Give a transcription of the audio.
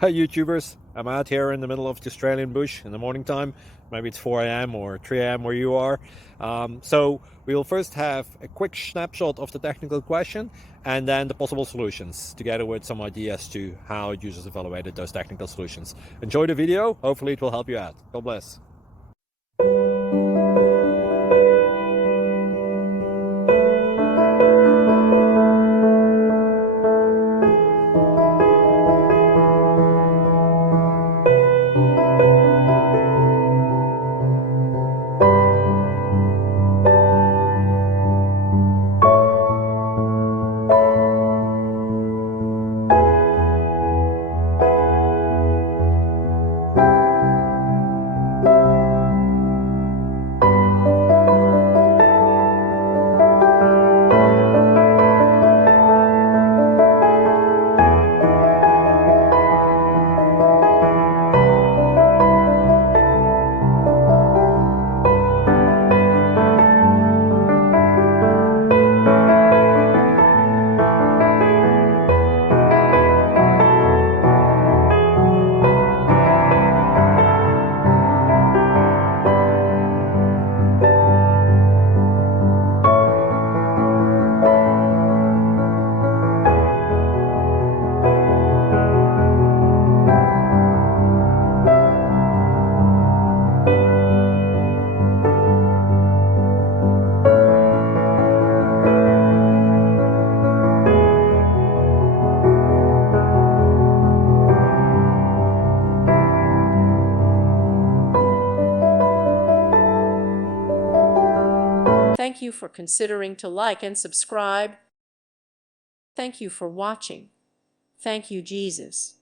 Hi YouTubers, I'm out here in the middle of the Australian bush in the morning time. Maybe it's 4 a.m. or 3 a.m. where you are. So we will first have a quick snapshot of the technical question and then the possible solutions, together with some ideas to how users evaluated those technical solutions. Enjoy the video, hopefully it will help you out. God bless. Thank you for considering to like and subscribe. Thank you for watching. Thank you, Jesus.